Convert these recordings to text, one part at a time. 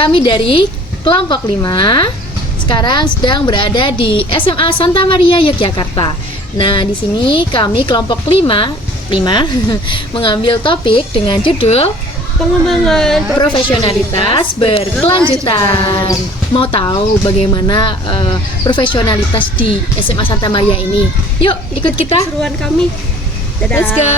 Kami dari kelompok 5 sekarang sedang berada di SMA Santa Maria Yogyakarta. Nah, di sini kami kelompok 5 mengambil topik dengan judul pengembangan profesionalitas berkelanjutan. Mau tahu bagaimana profesionalitas di SMA Santa Maria ini? Yuk, ikut kita. seruan kami. Dadah. Let's go.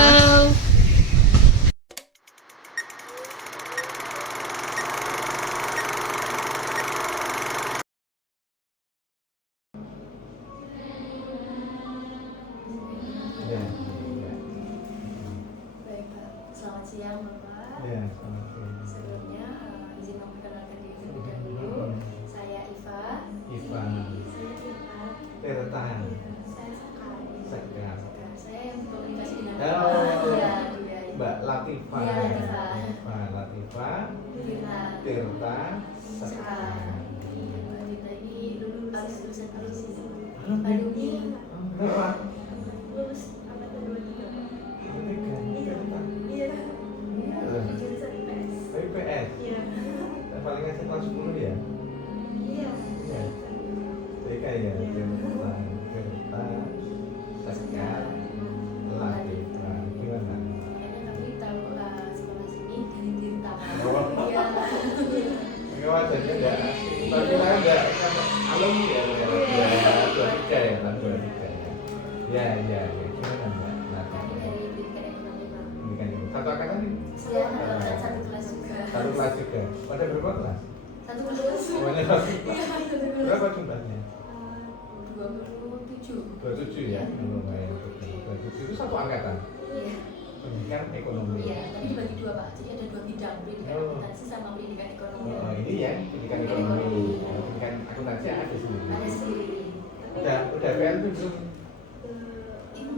Baik Pak, selamat siang Bapak. Ya, selamat siang. Sebelumnya izin memperkenalkan diri terlebih dahulu. Saya Iva. Iva. Saya Tirta. Tirta. Saya Sekar. Sekar. Saya yang berkomunikasi dengan Oh, Bapak. Iya. Mbak Latifa. Iya, Latifa. Mbak Latifa. Tirta. Tirta. Sekar. Sekar. Iya, Mbak Tirta ini harus lulusan alumni. Alumni. Alumni. Berapa? Lulus angkatan 23 Pak. Tiga. Tirta. Iya. Iya. Jurusan IPS. IPS. Iya. Paling ngasih kelas 10 ya? Iya. Iya. TK ya. Tirta. Tirta. Sekar. Latifa. Gimana? Makanya kami tahu sekolah sini dari Tirta. Oh. Iya. Enggak wajarnya enggak asing. Tapi saya enggak alumni ya. Ya, 23 ya, tahun 23 ya. Ya, ya, ya. Gimana Mbak? Kami dari pendidikan ekonomi Pak. Pendidikan ini. Satu angkatan ini? Saya angkatan satu kelas juga. Satu kelas juga. Pada berapa kelas? Satu kelas. Semuanya satu kelas. Berapa jumlahnya? 27. 27 ya? Lumayan. 27 itu satu angkatan. Iya. Pendidikan ekonomi. Iya, tapi dibagi dua Pak. Jadi ada dua bidang, pendidikan Oh. akuntansi sama pendidikan ekonomi. Oh, ini ya, pendidikan ekonomi. Pendidikan akuntansi ada sendiri. Ada sendiri. Udah PL itu belum?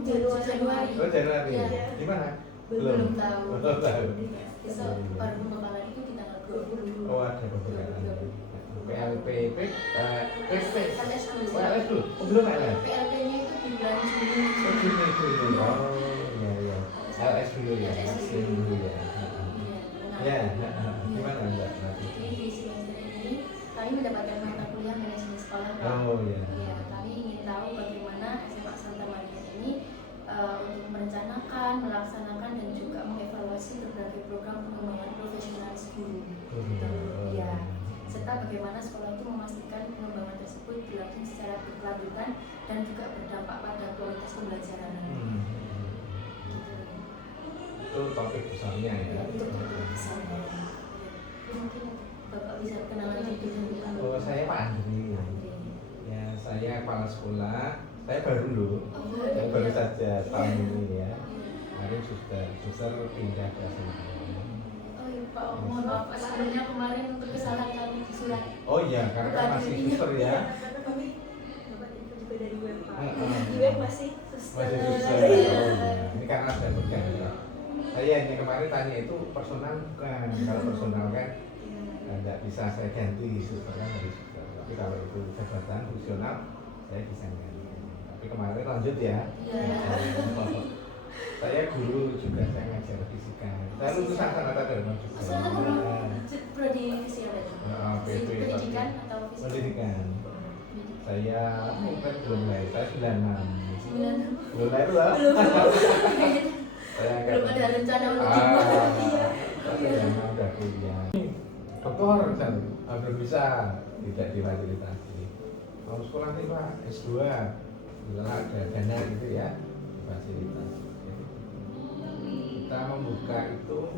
Januari. Oh, Januari. Iya. Gimana? Belum tahu. Belum tahu. Besok baru pembekalan itu di tanggal 20. Oh, ada pembekalan. PLPP, PP, LS dulu. LS dulu. Oh, belum LS. PLP-nya itu di bulan Juni. Oh, Juni. Oh, iya, iya. LS dulu ya. LS dulu ya. Iya. Ya, gimana Mbak? Jadi di semester ini kami mendapatkan mata kuliah manajemen sekolah Pak. Oh, iya. Iya, kami ingin tahu bagaimana SMA Santa Maria ini untuk merencanakan, melaksanakan dan juga mengevaluasi berbagai program pengembangan profesionalis guru. Iya. Serta bagaimana sekolah itu memastikan pengembangan tersebut berlangsung secara berkelanjutan dan juga berdampak pada kualitas pembelajaran. Itu topik besarnya ya. Itu topik besarnya. Mungkin Bapak bisa kenalan diri dulu Pak. Oh, saya Pak Andri. Ya, saya kepala sekolah. Saya baru loh. Yang baru saja tahun ini ya. Kemarin suster pindah ke SMA. Oh iya Pak, mohon maaf sebelumnya kemarin untuk kesalahan kami di surat. Oh iya, karena kan masih suster ya. Kami dapat info juga dari web Pak. Heeh. Di web masih Masih suster. Iya. Oh, iya. Ini karena saya pegang ya. Saya hanya kemarin tanya itu personal bukan. Kalau personal kan nggak bisa saya ganti suster kan harus suster. Tapi kalau itu jabatan fungsional saya bisa ganti. Tapi kemarin lanjut ya. Iya. Saya guru juga, saya ngajar fisika. Saya lulusan Sanata Dharma juga. Asal prodi fisika PP pendidikan atau fisika? Pendidikan. Saya mungkin belum lahir, saya 96. 9. Belum lahir loh. Saya Belum ada rencana untuk saya udah kuliah. Dokter kan belum bisa, tidak difasilitasi. Mau sekolah nih Pak, S2, bila ada dana gitu ya, difasilitasi. Kita membuka itu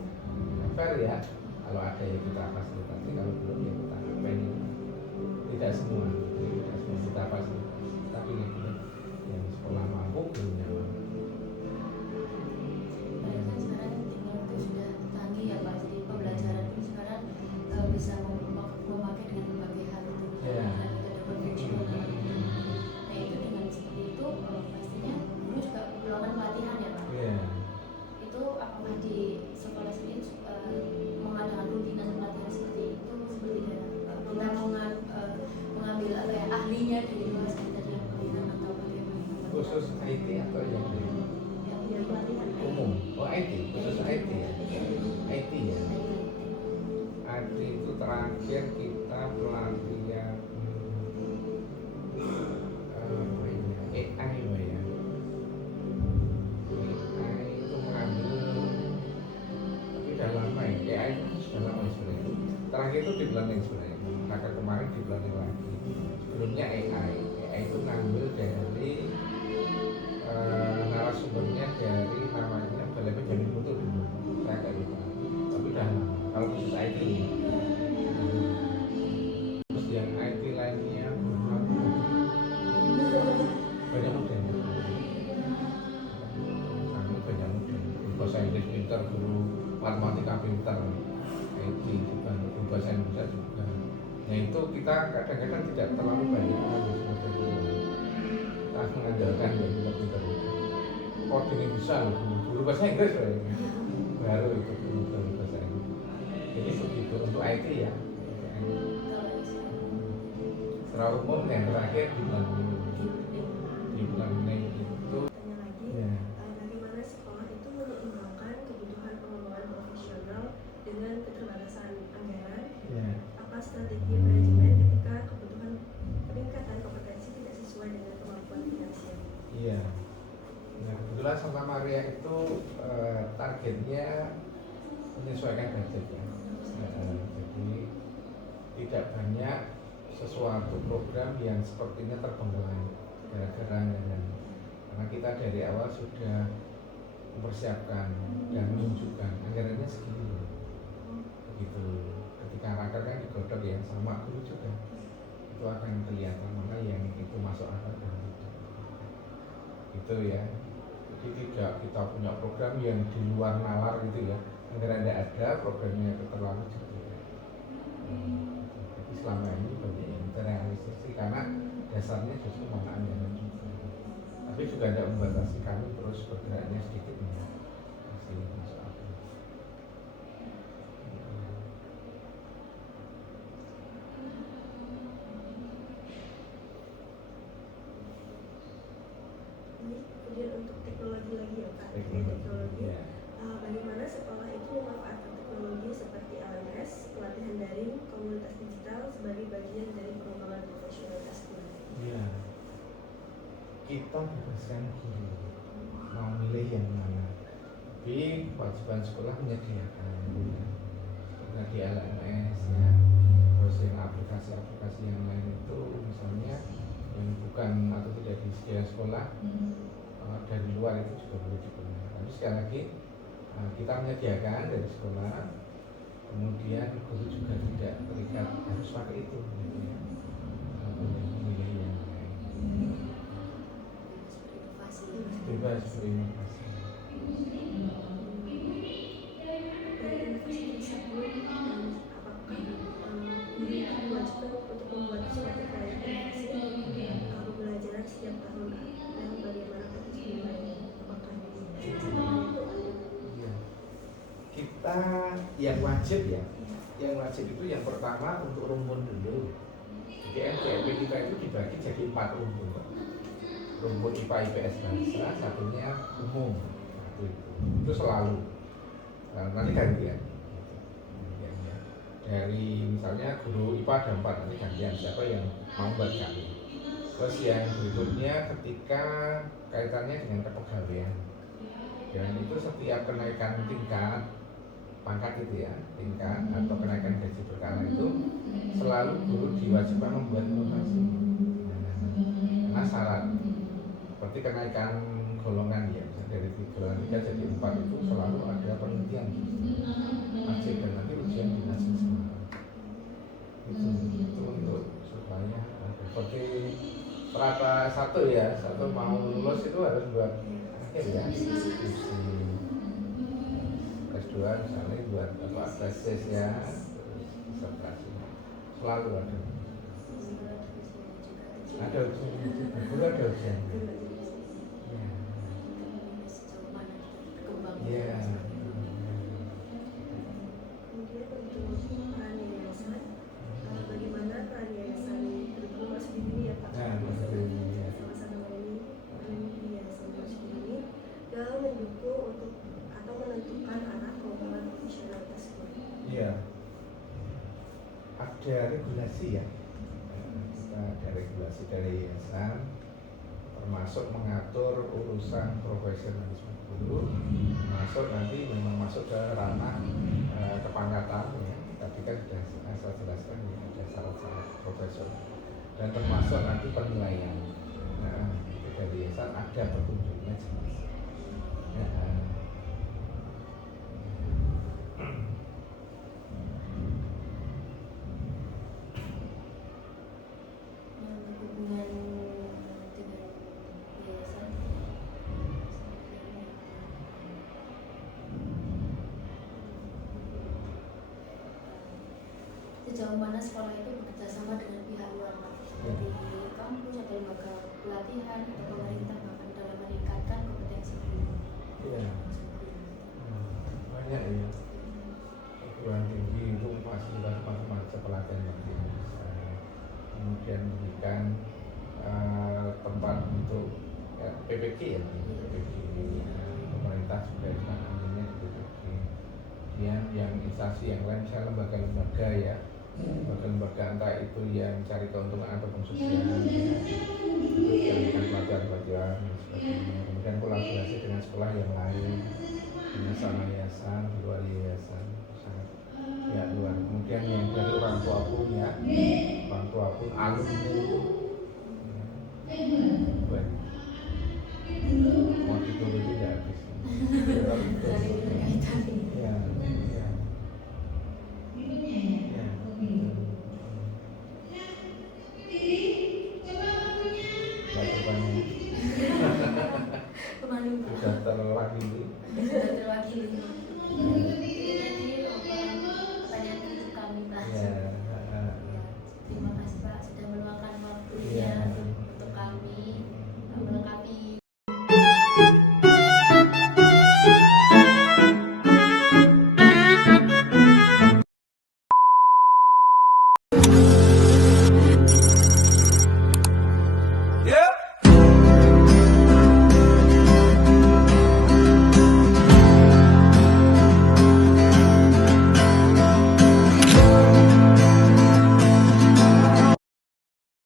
fair ya, kalau ada yang kita fasilitasi, kalau belum ya kita pengen. Tidak semua kita fasilitasi, tapi yang sekolah mampu punya. Sekarang teknologi sudah canggih ya Pak, jadi pembelajaran itu terakhir kita pelatihan AI Mbak ya. AI itu mengambil, tapi udah lama ya. AI itu sudah lama sebenarnya. Terakhir itu deep learning sebenarnya. Maka kemarin deep learning lagi. Sebelumnya AI itu ngambil dari narasumbernya dari namanya Balai Benjamin Mutu dulu. Saya kayak gitu. Tapi udah lama. Kalau khusus IT. Terus yang IT lainnya banyak model. Kami banyak model. Bahasa Inggris pintar, guru matematika pintar, IT juga, guru bahasa Indonesia juga. Nah itu kita kadang-kadang tidak terlalu banyak model itu. Kita mengandalkan yang pintar-pintar itu. Coding bisa, guru bahasa Inggris baru itu guru bahasa Inggris. Jadi begitu untuk IT ya. Secara umum yang terakhir di learning itu Tanya lagi, ya. bagaimana sekolah itu menyeimbangkan kebutuhan pengembangan profesional dengan keterbatasan anggaran? Ya. Apa strategi manajemen ketika kebutuhan peningkatan kompetensi tidak sesuai dengan kemampuan finansial? Iya. Nah, kebetulan Santa Maria itu targetnya menyesuaikan budget ya. Jadi tidak banyak sesuatu program yang sepertinya terbengkalai gara-gara anggaran. Karena kita dari awal sudah mempersiapkan dan menunjukkan anggarannya segini. Begitu. Ketika raker kan digodok yang sama guru juga, itu akan kelihatan mana yang itu masuk akal dan tidak. Gitu ya. Jadi tidak kita punya program yang di luar nalar gitu ya. Anggaran tidak ada, programnya terlalu juga. Jadi selama ini banyak yang terrealisasi karena dasarnya justru mana anggaran juga. Tapi juga tidak membatasi kami terus bergeraknya sedikit ya. Masih masuk akal. Ini kemudian untuk teknologi lagi ya Pak. Teknologi. Ya. Bagaimana sekolah itu memanfaatkan teknologi seperti LMS, pelatihan daring, komunitas digital sebagai bagian dari pengembangan profesionalitas guru? Ya. Kita bebaskan guru mau milih yang mana. Tapi kewajiban sekolah menyediakan ya. Di LMS ya. Terus yang aplikasi-aplikasi yang lain itu misalnya yang bukan atau tidak disediakan sekolah dari luar itu juga boleh digunakan. Tapi sekali lagi kita menyediakan dari sekolah, kemudian guru juga tidak terikat harus pakai itu gitu ya. Milih yang lain. Bebas berinovasi. Dari inovasi tersebut, apakah guru itu diwajibkan untuk membuat suatu proyek inovasi pembelajaran setiap tahun dan bagaimana partisipasinya? Apakah di itu ada? Iya. Kita yang wajib ya, yang wajib itu yang pertama untuk rumpun dulu. Jadi MCMP kita itu dibagi jadi 4 rumpun. Rumpun IPA IPS bahasa, satunya umum. Satu itu selalu. Nah, nanti gantian. Ya. Dari misalnya guru IPA ada 4, nanti gantian siapa yang mau buat kami. Terus yang berikutnya ketika kaitannya dengan kepegawaian. Dan itu setiap kenaikan tingkat pangkat itu ya, tingkat atau kenaikan gaji berkala itu selalu guru diwajibkan membuat inovasi. Karena syarat seperti kenaikan golongan ya, dari golongan 3 jadi 4 itu selalu ada penelitian wajib dan nanti ujian di nasional. Itu untuk supaya seperti perata satu ya, satu mau lulus itu harus buat akhir ya, skripsi. S2 misalnya buat apa tesis ya, disertasi selalu ada ujian, guru ada ujian. Ya. Kemudian untuk peran yayasan, bagaimana peran yayasan terutama masuk di dunia Pak? Sama-sama ini yayasan masuk di dunia dalam mendukung untuk atau menentukan arah pengembangan profesionalitas guru. Iya. Ada ada regulasi ya. Kita ada regulasi dari yayasan, termasuk mengatur urusan profesionalisme guru, masuk nanti memang masuk ke ranah kepangkatan ya. Tadi kan sudah saya jelaskan ya, ada syarat-syarat profesional dan termasuk nanti penilaian. Nah, itu dari yayasan ada petunjuknya jelas. Ya, yang berhubungan dengan yayasan sejauh mana sekolah itu bekerja sama dengan pihak luar dari kampus atau lembaga pelatihan atau pemerintah bahkan dalam meningkatkan kompetensi guru. iya. Banyak ya. Perguruan tinggi itu fasilitas macam-macam pelatihan yang bisa, kemudian memberikan tempat untuk PPG ya, PPG pemerintah juga namanya PPG. Kemudian yang instansi yang lain misalnya lembaga-lembaga ya, lembaga-lembaga entah itu yang cari keuntungan ataupun sosial, memberikan pelatihan-pelatihan dan sebagainya. Kemudian kolaborasi dengan sekolah yang lain, dengan sama yayasan, di luar yayasan, sangat pihak luar. Kemudian yang dari orang tua pun ya, orang tua pun alumni, ya.